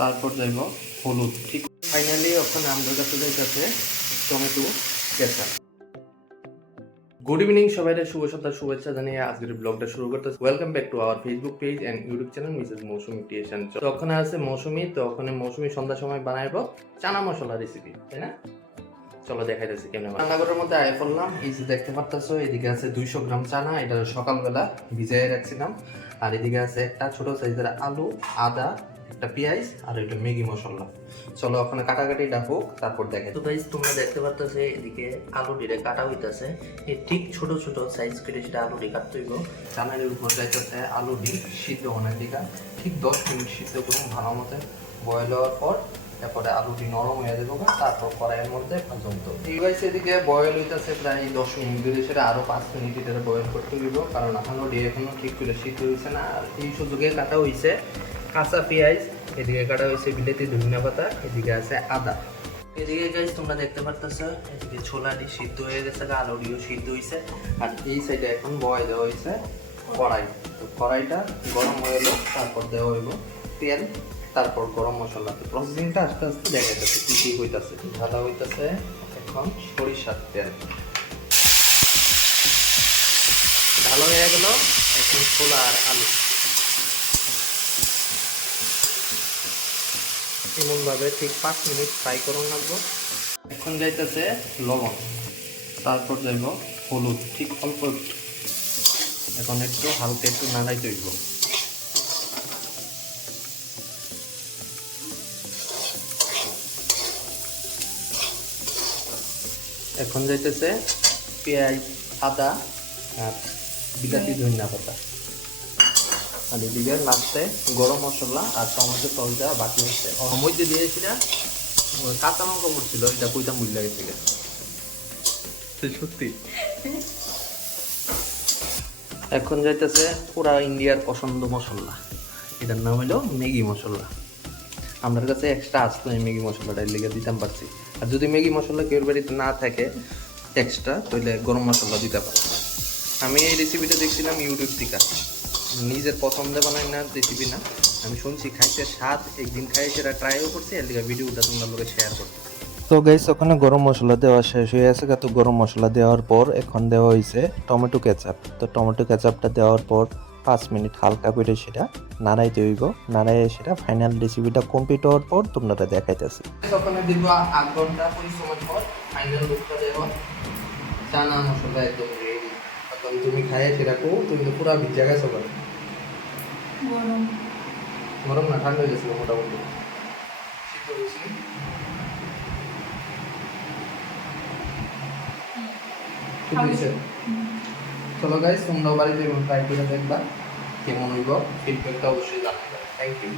তারপর যাইব হলুদ। ঠিক ফাইনালি ওখানে আমাদের কাছে যাইতেছে টমেটো কেচাপ। গুড ইভিনিং সবাইকে, শুভ সন্ধ্যার শুভেচ্ছা জানিয়ে আজকের ব্লগটা শুরু করতেছি। Welcome back to our Facebook page and YouTube channel Mrs Mousumi creation. তো ওখানে আছে মৌসুমী, তো ওখানে মৌসুমী সন্ধ্যার সময় বানাইবো চানা মশলা রেসিপি, তাই না? চলো দেখাইতেছি কেমন। রান্নাঘরের মধ্যে আয় পড়লাম। এই যে দেখতে পারতেছো, এদিকে আছে 200 গ্রাম চানা, এটা সকালবেলা ভিজাই রাখছিলাম। আর এদিকে আছে একটা ছোট সাইজের আলু, আদা, একটা পেঁয়াজ আর এটা ম্যাগি মশলা। চলো ওখানে কাটাকাটিটা হোক, তারপর দেখে। তো গাইস তোমরা দেখতে পারতেছো এদিকে আলু ডিরে কাটা হইতাছে। এই ঠিক ছোট ছোট সাইজ কেটে সেটা আলু ডি কাটতে হইব। চানার উপর যাইতেছে আলু ডি সিদ্ধ অনেক দিকা, ঠিক 10 মিনিট সিদ্ধ করুন ভালো মতো। বয়েল হওয়ার পর তারপরে আলুটি নরম হয়ে যাবে, তারপর কড়াইয়ের মধ্যে ভাজুন। তো এই গাইস এদিকে বয়েল হইতেছে প্রায় 10 মিনিট ধরে, সেটা আরো 5 মিনিট এটা বয়েল করতে দিব, কারণ আলুটি এখনো ঠিক করে সিদ্ধ হয়েছে না। আর এই সুযোগে কাটা হয়েছে কাঁচা পেঁয়াজ, এদিকে কাটা হয়েছে বিলেতি ধনিয়া পাতা, এদিকে আছে আদা। এদিকে গাইস তোমরা দেখতে পারতেছো এদিকে ছোলাটি সিদ্ধ হয়ে গেছে, আলুটিও সিদ্ধ হয়েছে। আর এই সাইডে এখন বয় দেওয়া হয়েছে কড়াই। তো কড়াইটা গরম হয়ে এলো, তারপর দেওয়া হইব তেল, তারপর গরম মশলা। তো প্রসেসিংটা আস্তে আস্তে দেখা যাচ্ছে কি কি হইতাছে। ঢালা হইতাছে এখন সরিষার তেল, ভালো হয়ে গেল। এখন ছোলা আর আলু এমনভাবে ঠিক 5 মিনিট ফ্রাই করুন লাগবো। এখন যাইতেছে লবণ, তারপর যাইব হলুদ, ঠিক অল্প একটু। এখন একটু হালকা একটু নাড়াই তৈব। এখন যাইতেছে পেঁয়াজ, আদা আর বিলাতি ধনিয়া পাতা। আর এদিকে লাস্টে গরম মশলা আর টমেটো সস দেওয়া বাকি হচ্ছে। মধ্যে দিয়েছিলা কাঁচা লঙ্কা পড়ছিল, এটা কইতাম বুঝলে গেছে সত্যি। এখন যাইতেছে পুরা ইন্ডিয়ার পছন্দ মশলা, এটার নাম হলো ম্যাগি মশলা। আমার কাছে এক্সট্রা আসতো এই ম্যাগি মশলাটা, এর লেগে দিতাম পারছি। আর যদি ম্যাগি মশলা কেউ বাড়িতে না থাকে এক্সট্রা, তাহলে গরম মশলা দিতে পারো। আমি এই রেসিপিটা দেখছিলাম ইউটিউব থেকে, নিজের পছন্দে বানাই না রেসিপি না, আমি শুনছি খাইতে স্বাদ, একদিন খাই সেটা ট্রাইও করছি, এর লিগে ভিডিওটা তোমরা লোকে শেয়ার করতে। তো গাইস ওখানে গরম মশলা দেওয়া শেষ হয়ে গেছে। তো গরম মশলা দেওয়ার পর এখন দেওয়া হয়েছে টমেটো কেচাপ। তো টমেটো কেচাপটা দেওয়ার পর 5 মিনিট হালকা করে সেটা নাড়াইতে হইব। নাড়াই সেটা ফাইনাল রেসিপিটা কমপ্লিট হওয়ার পর তোমরা দেখাইতেছি। ওখানে দিব 8 ঘন্টা পরিশ্রমের পর ফাইনাল লুকটা দেব। চানা মশলা একদম রেডি। এখন তুমি খাইয়ে সেটা কো, তুমি তো পুরো ভিজা গেছো। গরম গরম না, ঠান্ডা হয়ে গেছিল মোটামুটি। চলো গাইস তোমরা বাড়িতে ট্রাই করে দেখবা কেমন হইব, ফিডব্যাকটা অবশ্যই জানাবে। Thank you.